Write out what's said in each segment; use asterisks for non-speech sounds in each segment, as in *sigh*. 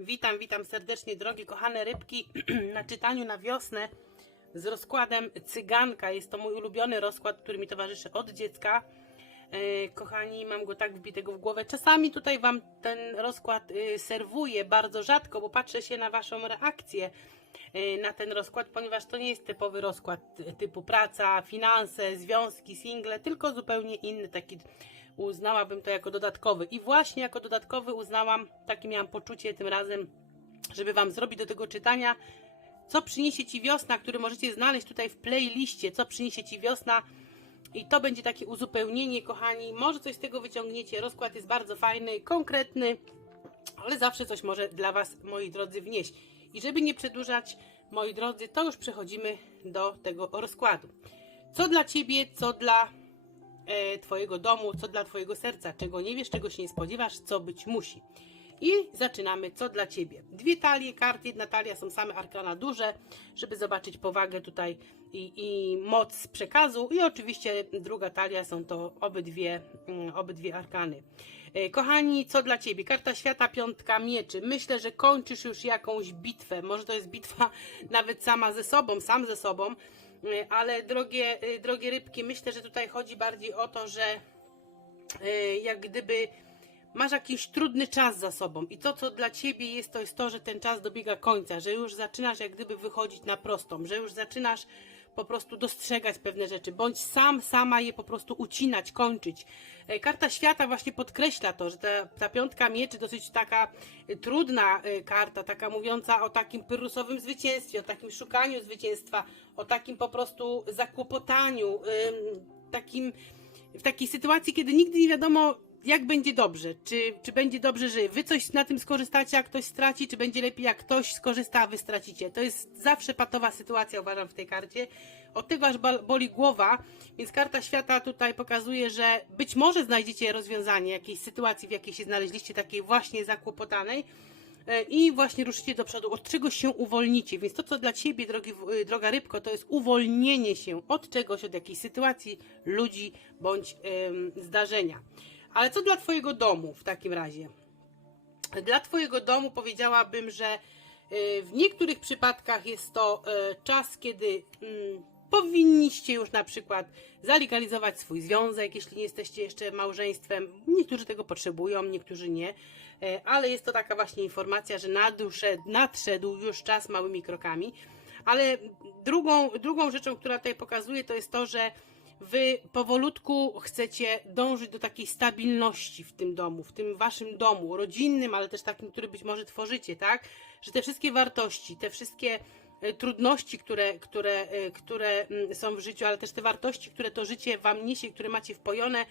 Witam, witam serdecznie, drogie kochane rybki, *clears throat* na czytaniu na wiosnę z rozkładem Cyganka. Jest to mój ulubiony rozkład, który mi towarzyszy od dziecka. E, Kochani, mam go tak wbitego w głowę. Czasami tutaj Wam ten rozkład y, serwuję bardzo rzadko, bo patrzę się na Waszą reakcję y, na ten rozkład, ponieważ to nie jest typowy rozkład typu praca, finanse, związki, single, tylko zupełnie inny taki uznałabym to jako dodatkowy. I właśnie jako dodatkowy uznałam, takie miałam poczucie tym razem, żeby Wam zrobić do tego czytania, co przyniesie Ci wiosna, który możecie znaleźć tutaj w playliście, co przyniesie Ci wiosna. I to będzie takie uzupełnienie, kochani. Może coś z tego wyciągniecie. Rozkład jest bardzo fajny, konkretny, ale zawsze coś może dla Was, moi drodzy, wnieść. I żeby nie przedłużać, moi drodzy, to już przechodzimy do tego rozkładu. Co dla Ciebie, co dla e, Twojego domu, co dla Twojego serca, czego nie wiesz, czego się nie spodziewasz, co być musi. I zaczynamy, co dla Ciebie. Dwie talie kart, jedna talia są same arkana duże, żeby zobaczyć powagę tutaj i, i moc przekazu. I oczywiście druga talia są to obydwie, mm, obydwie arkany. E, Kochani, co dla Ciebie? Karta świata, piątka mieczy. Myślę, że kończysz już jakąś bitwę. Może to jest bitwa *laughs* nawet sama ze sobą, sam ze sobą. E, Ale drogie, e, drogie rybki, myślę, że tutaj chodzi bardziej o to, że e, jak gdyby masz jakiś trudny czas za sobą. I to, co dla ciebie jest, to jest to, że ten czas dobiega końca, że już zaczynasz jak gdyby wychodzić na prostą, że już zaczynasz po prostu dostrzegać pewne rzeczy, bądź sam, sama je po prostu ucinać, kończyć. E, Karta świata właśnie podkreśla to, że ta, ta piątka mieczy dosyć taka e, trudna e, karta, taka mówiąca o takim pyrrusowym zwycięstwie, o takim szukaniu zwycięstwa, o takim po prostu zakłopotaniu, takim w takiej sytuacji, kiedy nigdy nie wiadomo, jak będzie dobrze. Czy, czy będzie dobrze, że wy coś na tym skorzystacie, a ktoś straci, czy będzie lepiej, jak ktoś skorzysta, a wy stracicie. To jest zawsze patowa sytuacja, uważam, w tej karcie. Od tego aż boli głowa, więc karta świata tutaj pokazuje, że być może znajdziecie rozwiązanie jakiejś sytuacji, w jakiej się znaleźliście, takiej właśnie zakłopotanej. E, I właśnie ruszycie do przodu, od czegoś się uwolnicie. Więc to, co dla ciebie, drogi, y, droga rybko, to jest uwolnienie się od czegoś, od jakiejś sytuacji, ludzi bądź ym, zdarzenia. Ale co dla Twojego domu w takim razie? Dla Twojego domu powiedziałabym, że y, w niektórych przypadkach jest to y, czas, kiedy mm, powinniście już na przykład zalegalizować swój związek, jeśli nie jesteście jeszcze małżeństwem. Niektórzy tego potrzebują, niektórzy nie, E, ale jest to taka właśnie informacja, że nadszedł, już czas małymi krokami. Ale drugą, drugą rzeczą, która tutaj pokazuje, to jest to, że wy powolutku chcecie dążyć do takiej stabilności w tym domu, w tym waszym domu, rodzinnym, ale też takim, który być może tworzycie, tak? Że te wszystkie wartości, te wszystkie e, trudności, które, które, e, które mm, są w życiu, ale też te wartości, które to życie wam niesie, które macie wpojone,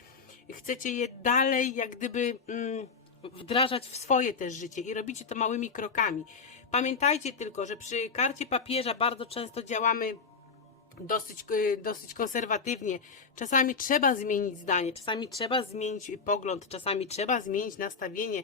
chcecie je dalej jak gdyby mm, wdrażać w swoje też życie i robicie to małymi krokami. Pamiętajcie tylko, że przy karcie papieża bardzo często działamy dosyć, y, dosyć konserwatywnie. Czasami trzeba zmienić zdanie, czasami trzeba zmienić pogląd, czasami trzeba zmienić nastawienie.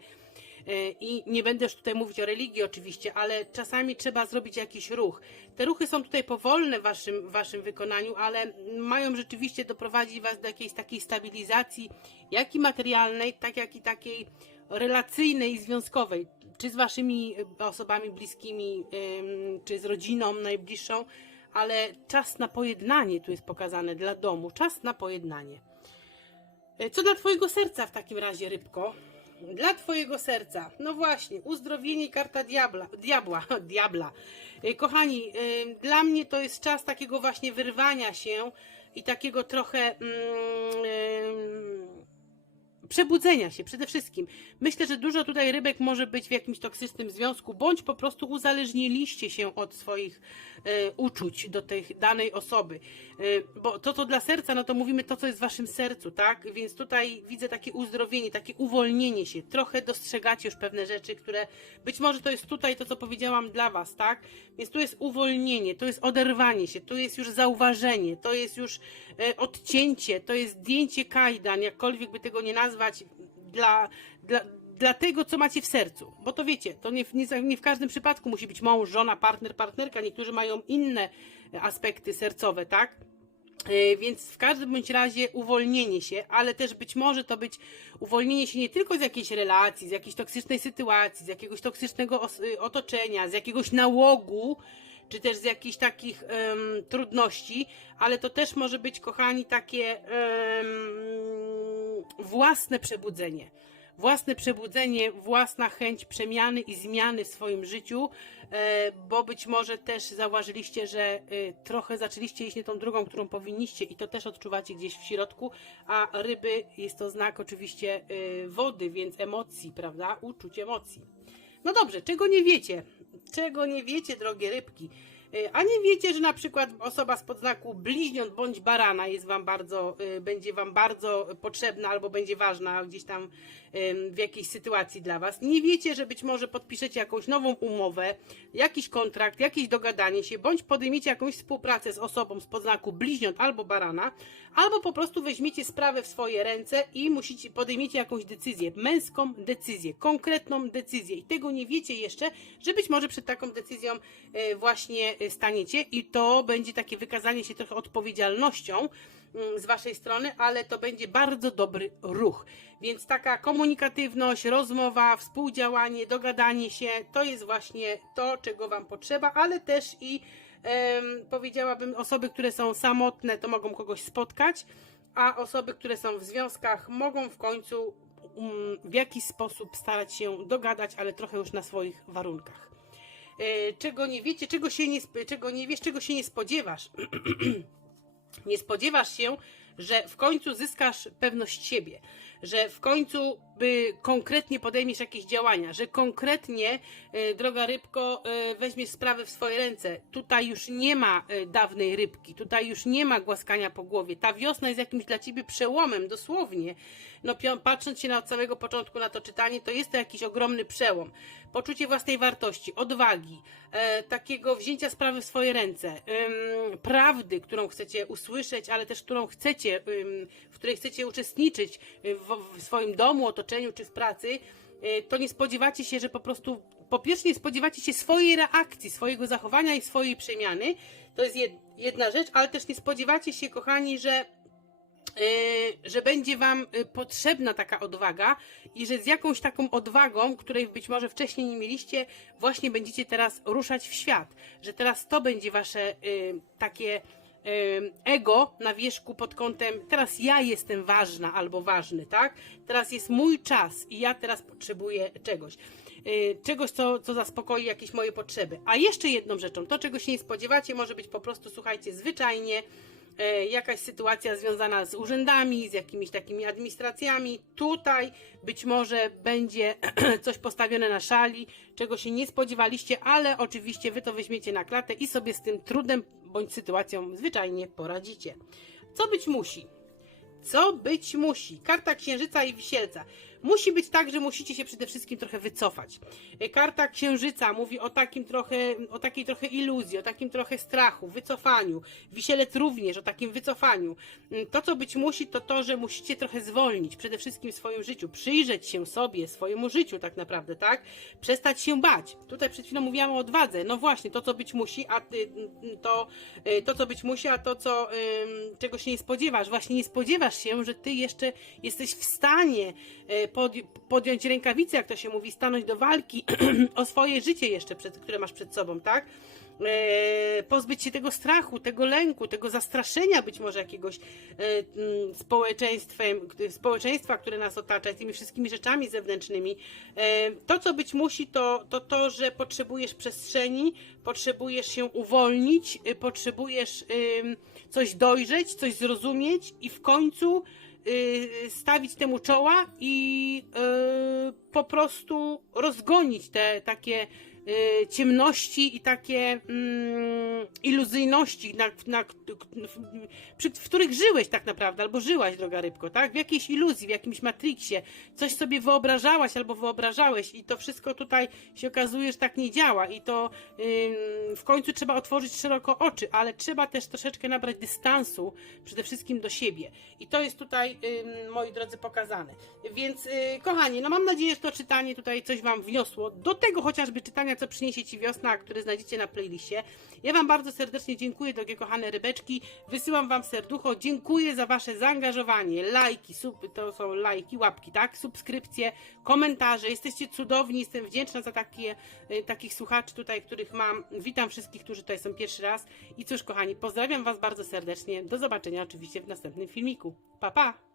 Y, I nie będę już tutaj mówić o religii oczywiście, ale czasami trzeba zrobić jakiś ruch. Te ruchy są tutaj powolne w waszym, waszym wykonaniu, ale mają rzeczywiście doprowadzić was do jakiejś takiej stabilizacji, jak i materialnej, tak jak i takiej relacyjnej i związkowej, czy z waszymi y, osobami bliskimi, czy z rodziną najbliższą, ale czas na pojednanie tu jest pokazane dla domu, czas na pojednanie. E, Co dla Twojego serca w takim razie, rybko? Dla Twojego serca, no właśnie, uzdrowienie karta diabla, diabła, *laughs* diabla. E, Kochani, e, dla mnie to jest czas takiego właśnie wyrwania się i takiego trochę mm, przebudzenia się przede wszystkim. Myślę, że dużo tutaj rybek może być w jakimś toksycznym związku, bądź po prostu uzależniliście się od swoich e, uczuć do tej danej osoby. E, bo to, co dla serca, no to mówimy to, co jest w waszym sercu, tak? Więc tutaj widzę takie uzdrowienie, takie uwolnienie się. Trochę dostrzegacie już pewne rzeczy, które być może to jest tutaj to, co powiedziałam dla was, tak? Więc tu jest uwolnienie, to jest oderwanie się, tu jest już zauważenie, to jest już e, odcięcie, to jest zdjęcie kajdan, jakkolwiek by tego nie nazwać, dla, dla, dla tego, co macie w sercu. Bo to wiecie, to nie, nie, nie w każdym przypadku musi być mąż, żona, partner, partnerka. Niektórzy mają inne aspekty sercowe, tak? E, Więc w każdym bądź razie uwolnienie się, ale też być może to być uwolnienie się nie tylko z jakiejś relacji, z jakiejś toksycznej sytuacji, z jakiegoś toksycznego y, otoczenia, z jakiegoś nałogu, czy też z jakichś takich em, trudności, ale to też może być, kochani, takie em, własne przebudzenie. Własne przebudzenie, własna chęć przemiany i zmiany w swoim życiu, e, bo być może też zauważyliście, że e, trochę zaczęliście iść nie tą drogą, którą powinniście i to też odczuwacie gdzieś w środku, a ryby jest to znak oczywiście e, wody, więc emocji, prawda? Uczuć emocji. No dobrze, czego nie wiecie? Czego nie wiecie, drogie rybki? Y, A nie wiecie, że na przykład osoba z podznaku bliźniąt bądź barana jest wam bardzo, y, będzie wam bardzo potrzebna albo będzie ważna gdzieś tam w jakiejś sytuacji dla was. Nie wiecie, że być może podpiszecie jakąś nową umowę, jakiś kontrakt, jakieś dogadanie się, bądź podejmiecie jakąś współpracę z osobą z podznaku bliźniąt albo barana, albo po prostu weźmiecie sprawę w swoje ręce i musicie podejmiecie jakąś decyzję, męską decyzję, konkretną decyzję. I tego nie wiecie jeszcze, że być może przed taką decyzją e, właśnie e, staniecie i to będzie takie wykazanie się trochę odpowiedzialnością mm, z waszej strony, ale to będzie bardzo dobry ruch. Więc taka komunikatywność, rozmowa, współdziałanie, dogadanie się to jest właśnie to, czego wam potrzeba, ale też i powiedziałabym, osoby, które są samotne, to mogą kogoś spotkać, a osoby, które są w związkach, mogą w końcu um, w jakiś sposób starać się dogadać, ale trochę już na swoich warunkach. E, czego nie wiecie, czego, się nie, czego nie wiesz, czego się nie spodziewasz. *clears throat* nie spodziewasz się, że w końcu zyskasz pewność siebie, że w końcu by konkretnie podejmiesz jakieś działania, że konkretnie, e, droga rybko, e, weźmiesz sprawę w swoje ręce. Tutaj już nie ma e, dawnej rybki, tutaj już nie ma głaskania po głowie. Ta wiosna jest jakimś dla ciebie przełomem, dosłownie. No, patrząc się na od samego początku na to czytanie, to jest to jakiś ogromny przełom. Poczucie własnej wartości, odwagi, takiego wzięcia sprawy w swoje ręce, prawdy, którą chcecie usłyszeć, ale też którą chcecie, w której chcecie uczestniczyć w, w swoim domu, otoczeniu czy w pracy, y, to nie spodziewacie się, że po prostu, po pierwsze nie spodziewacie się swojej reakcji, swojego zachowania i swojej przemiany. To jest jed, jedna rzecz, ale też nie spodziewacie się, kochani, że Yy, że będzie Wam y, potrzebna taka odwaga i że z jakąś taką odwagą, której być może wcześniej nie mieliście, właśnie będziecie teraz ruszać w świat. Że teraz to będzie Wasze y, takie y, ego na wierzchu pod kątem teraz ja jestem ważna albo ważny, tak? Teraz jest mój czas i ja teraz potrzebuję czegoś. Czegoś, co, co zaspokoi jakieś moje potrzeby. A jeszcze jedną rzeczą, to czego się nie spodziewacie, może być po prostu, słuchajcie, zwyczajnie jakaś sytuacja związana z urzędami, z jakimiś takimi administracjami. Tutaj być może będzie *clears throat* coś postawione na szali, czego się nie spodziewaliście, ale oczywiście wy to weźmiecie na klatę i sobie z tym trudem bądź sytuacją zwyczajnie poradzicie. Co być musi? Co być musi? Karta Księżyca i Wisielca. Musi być tak, że musicie się przede wszystkim trochę wycofać. E, Karta Księżyca mówi o takim trochę, o takiej trochę iluzji, o takim trochę strachu, wycofaniu. Wisielec również o takim wycofaniu. Mm, To, co być musi, to to, że musicie trochę zwolnić przede wszystkim w swoim życiu, przyjrzeć się sobie, swojemu życiu tak naprawdę, tak? Przestać się bać. Tutaj przed chwilą mówiłam o odwadze. No właśnie, to, co być musi, a ty, to, y, to, co być musi, a to, co, czego się nie spodziewasz. Właśnie nie spodziewasz się, że ty jeszcze jesteś w stanie podj- podjąć rękawice, jak to się mówi, stanąć do walki *clears throat* o swoje życie jeszcze, przed, które masz przed sobą, tak? E, pozbyć się tego strachu, tego lęku, tego zastraszenia być może jakiegoś e, mm, społeczeństwem, społeczeństwa, które nas otacza, tymi wszystkimi rzeczami zewnętrznymi. E, to, co być musi, to, to to, że potrzebujesz przestrzeni, potrzebujesz się uwolnić, y, potrzebujesz coś dojrzeć, coś zrozumieć i w końcu stawić temu czoła i y, po prostu rozgonić te takie y, ciemności i takie mm, iluzyjności, na, na, w, przy, w których żyłeś tak naprawdę, albo żyłaś, droga rybko, tak? W jakiejś iluzji, w jakimś matriksie, coś sobie wyobrażałaś albo wyobrażałeś i to wszystko tutaj się okazuje, że tak nie działa i to w końcu trzeba otworzyć szeroko oczy, ale trzeba też troszeczkę nabrać dystansu przede wszystkim do siebie i to jest tutaj, moi drodzy, pokazane. Więc, y, kochani, no mam nadzieję, że to czytanie tutaj coś Wam wniosło, do tego chociażby czytania co przyniesie Ci wiosna, które znajdziecie na playliście. Ja Wam bardzo serdecznie dziękuję, drogie kochane rybeczki. Wysyłam Wam serducho. Dziękuję za Wasze zaangażowanie, lajki, sub, to są lajki, łapki, tak? Subskrypcje, komentarze. Jesteście cudowni, jestem wdzięczna za takie, y, takich słuchaczy tutaj, których mam. Witam wszystkich, którzy tutaj są pierwszy raz. I cóż, kochani, pozdrawiam Was bardzo serdecznie. Do zobaczenia oczywiście w następnym filmiku. Pa, pa!